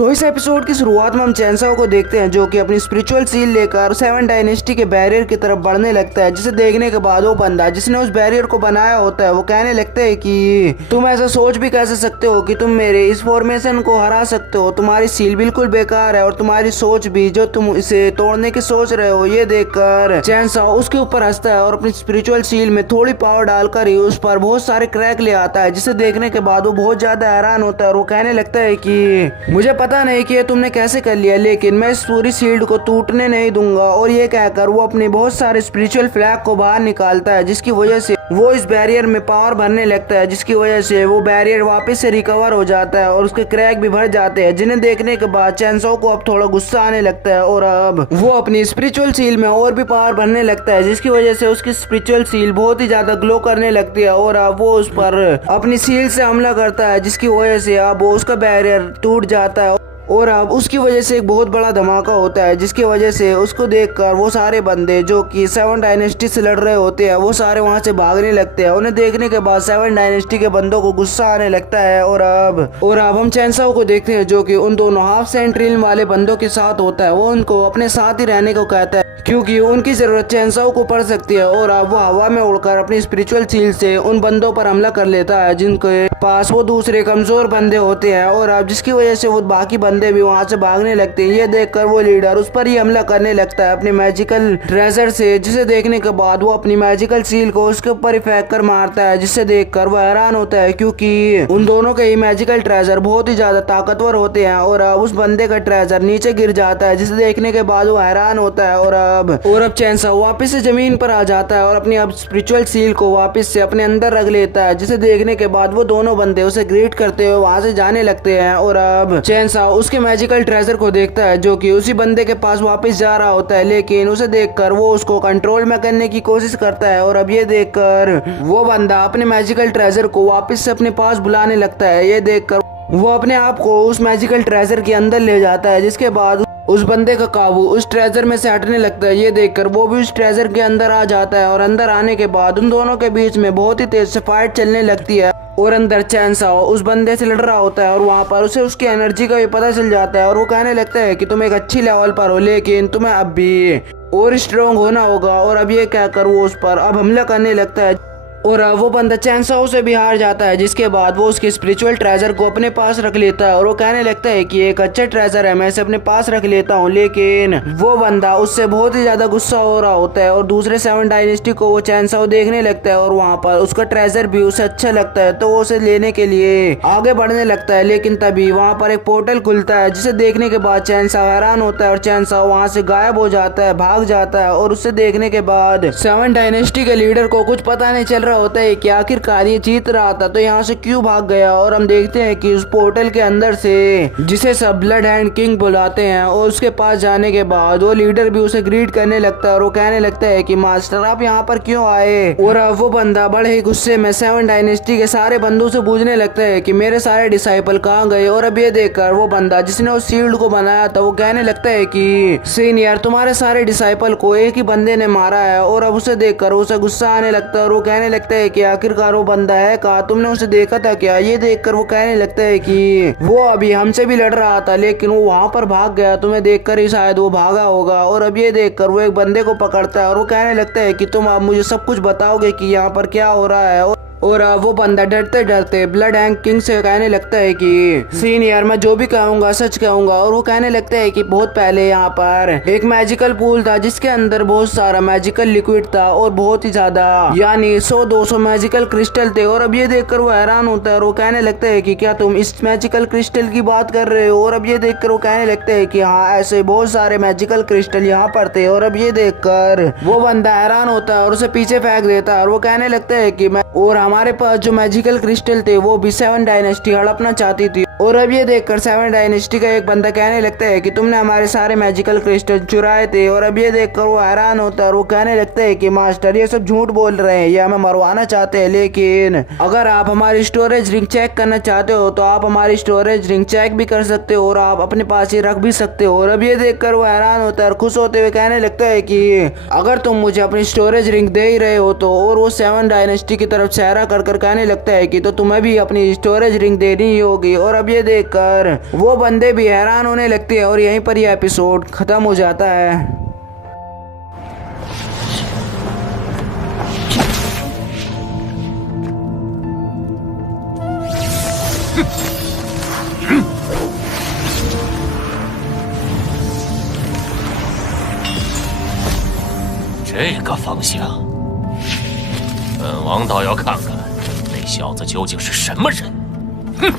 तो इस एपिसोड की शुरुआत में हम चैनसाओ को देखते हैं जो कि अपनी स्पिरिचुअल सील लेकर सेवन डायनेस्टी के बैरियर की तरफ बढ़ने लगता है, जिसे देखने के बाद वो बंदा जिसने उस बैरियर को बनाया होता है वो कहने लगता है कि तुम ऐसा सोच भी कैसे सकते हो कि तुम मेरे इस फॉर्मेशन को हरा सकते हो, तुम्हारी सील बिल्कुल बेकार है और तुम्हारी सोच भी जो तुम इसे तोड़ने की सोच रहे हो। ये देखकर चैनसाओ उसके ऊपर हंसता है और अपनी स्पिरिचुअल सील में थोड़ी पावर डालकर ही उस पर बहुत सारे क्रैक ले आता है, जिसे देखने के बाद वो बहुत ज्यादा हैरान होता है और वो कहने लगता है कि मुझे पता नहीं कि ये तुमने कैसे कर लिया, लेकिन मैं इस पूरी शील्ड को टूटने नहीं दूंगा। और ये कहकर वो अपने बहुत सारे स्पिरिचुअल फ्लैग को बाहर निकालता है, जिसकी वजह से वो इस बैरियर में पावर भरने लगता है, जिसकी वजह से वो बैरियर वापस से रिकवर हो जाता है और उसके क्रैक भी भर जाते हैं, जिन्हें देखने के बाद चैनसाओ को अब थोड़ा गुस्सा आने लगता है और अब वो अपनी स्पिरिचुअल सील में और भी पावर भरने लगता है, जिसकी वजह से उसकी स्पिरिचुअल सील बहुत ही ज्यादा ग्लो करने लगती है और अब वो उस पर अपनी सील से हमला करता है, जिसकी वजह से अब वो उसका बैरियर टूट जाता है और अब उसकी वजह से एक बहुत बड़ा धमाका होता है, जिसकी वजह से उसको देखकर वो सारे बंदे जो कि सेवन डायनेस्टी से लड़ रहे होते हैं वो सारे वहां से भागने लगते हैं। उन्हें देखने के बाद सेवन डायनेस्टी के बंदों को गुस्सा आने लगता है और अब हम चैनसाओ को देखते हैं जो कि उन दोनों हाफ सेंट्रिल वाले बंदों के साथ होता है। वो उनको अपने साथ ही रहने को कहता है क्योंकि उनकी जरूरत चैनसाओ को पड़ सकती है और अब वो हवा में उड़कर अपनी स्पिरिचुअल सील से उन बंदों पर हमला कर लेता है जिनके पास वो दूसरे कमजोर बंदे होते हैं और अब जिसकी वजह से वो बाकी बंदे भी वहां से भागने लगते हैं। ये देखकर वो लीडर उस पर ही हमला करने लगता है अपने मैजिकल ट्रेजर से, जिसे देखने के बाद वो अपनी मैजिकल सील को उसके ऊपर ही फेंक कर मारता है, जिससे देखकर वो हैरान होता है क्योंकि उन दोनों के ही मैजिकल ट्रेजर बहुत ही ज्यादा ताकतवर होते हैं और अब उस बंदे का ट्रेजर नीचे गिर जाता है, जिसे देखने के बाद वो हैरान होता है और अब चैनसाओ वापस से जमीन पर आ जाता है और अपनी अब स्पिरिचुअल सील को वापस से अपने अंदर रख लेता है, जिसे देखने के बाद वो दोनों बंदे उसे ग्रीट करते हुए वहां से जाने लगते हैं और अब चैनसाओ उसके मैजिकल ट्रेजर को देखता है जो कि उसी बंदे के पास वापस जा रहा होता है, लेकिन उसे देखकर वो उसको कंट्रोल में करने की कोशिश करता है और अब ये देखकर वो बंदा अपने मैजिकल ट्रेजर को वापस से अपने पास बुलाने लगता है। ये देखकर वो अपने आप को उस मैजिकल ट्रेजर के अंदर ले जाता है, जिसके बाद उस बंदे का काबू उस ट्रेजर में से हटने लगता है। ये देखकर वो भी उस ट्रेजर के अंदर आ जाता है और अंदर आने के बाद उन दोनों के बीच में बहुत ही तेज से फाइट चलने लगती है और अंदर चैनसाओ उस बंदे से लड़ रहा होता है और वहाँ पर उसे उसकी एनर्जी का भी पता चल जाता है और वो कहने लगता है कि तुम एक अच्छी लेवल पर हो, लेकिन तुम्हें अब भी और स्ट्रॉन्ग होना होगा। और अब ये कहकर वो उस पर अब हमला करने लगता है और वो बंदा चैनसाओ से भी हार जाता है, जिसके बाद वो उसके स्पिरिचुअल ट्रेजर को अपने पास रख लेता है और वो कहने लगता है कि एक अच्छा ट्रेजर है, मैं इसे अपने पास रख लेता हूँ। लेकिन वो बंदा उससे बहुत ही ज्यादा गुस्सा हो रहा होता है और दूसरे सेवन डायनेस्टी को वो चैनसाओ देखने लगता है और वहाँ पर उसका ट्रेजर भी उसे अच्छा लगता है, तो वो उसे लेने के लिए आगे बढ़ने लगता है। लेकिन तभी वहाँ पर एक पोर्टल खुलता है, जिसे देखने के बाद चैनसाओ हैरान होता है और चैनसाओ वहाँ से गायब हो जाता है, भाग जाता है और उसे देखने के बाद सेवन डायनेस्टी के लीडर को कुछ पता नहीं चल होता है कि आखिरकार ये जीत रहा था तो यहाँ से क्यों भाग गया। और हम देखते हैं कि उस पोर्टल के अंदर से जिसे सब ब्लड हैंड किंग बुलाते हैं और उसके पास जाने के बाद वो लीडर भी उसे ग्रीट करने लगता है और वो कहने लगता है कि मास्टर आप यहाँ पर क्यों आए। और अब वो बंदा बड़े ही गुस्से में सेवन डायनेस्टी के सारे बंदों से पूछने लगता है कि मेरे सारे डिसाइपल कहाँ गए। और अब ये देखकर वो बंदा जिसने उस शील्ड को बनाया था वो कहने लगता है कि सीनियर तुम्हारे सारे डिसाइपल को एक ही बंदे ने मारा है। और अब उसे देखकर उसे गुस्सा आने लगता है और वो कहने लगता है कि आखिरकार वो बंदा है कहा, तुमने उसे देखा था क्या। ये देखकर वो कहने लगता है कि वो अभी हमसे भी लड़ रहा था लेकिन वो वहां पर भाग गया, तुम्हें देखकर ही शायद वो भागा होगा। और अब ये देखकर वो एक बंदे को पकड़ता है और वो कहने लगता है कि तुम अब मुझे सब कुछ बताओगे कि यहाँ पर क्या हो रहा है। और वो बंदा डरते डरते ब्लड हैंड किंग से कहने लगता है कि सीनियर मैं जो भी कहूंगा सच कहूंगा। और वो कहने लगता है कि बहुत पहले यहाँ पर एक मैजिकल पूल था जिसके अंदर बहुत सारा मैजिकल लिक्विड था और बहुत ही ज्यादा यानी 100-200 मैजिकल क्रिस्टल थे। और अब ये देखकर वो हैरान होता है और वो कहने लगता है कि क्या तुम इस मैजिकल क्रिस्टल की बात कर रहे हो। और अब ये देखकर वो कहने लगता है कि हाँ ऐसे बहुत सारे मैजिकल क्रिस्टल यहाँ पर थे। और अब ये देखकर वो बंदा हैरान होता है और उसे पीछे फेंक देता है और वो कहने लगता है कि मैं और हमारे पास जो मैजिकल क्रिस्टल थे वो भी सेवन डायनेस्टी हड़पना चाहती थी। और अब ये देखकर सेवन डायनेस्टी का एक बंदा कहने लगता है कि तुमने हमारे सारे मैजिकल क्रिस्टल चुराए थे। और अब ये देखकर वो हैरान होता है और वो कहने लगता है कि मास्टर ये सब झूठ बोल रहे हैं, ये हमें मरवाना चाहते हैं, लेकिन अगर आप हमारी स्टोरेज रिंग चेक करना चाहते हो तो आप हमारी स्टोरेज रिंग चेक भी कर सकते हो और आप अपने पास ही रख भी सकते हो। और अब ये देखकर वो हैरान होता है और खुश होते हुए कहने लगता है कि अगर तुम मुझे अपनी स्टोरेज रिंग दे ही रहे हो तो। और वो सेवन डायनेस्टी की तरफ चेहरा कर कहने लगता है कि तो तुम्हें भी अपनी स्टोरेज रिंग देनी ही होगी। और अब ये देखकर वो बंदे भी हैरान होने लगते हैं और यहीं पर यह एपिसोड खत्म हो जाता है। 这个方向，本王倒要看看那小子究竟是什么人。哼！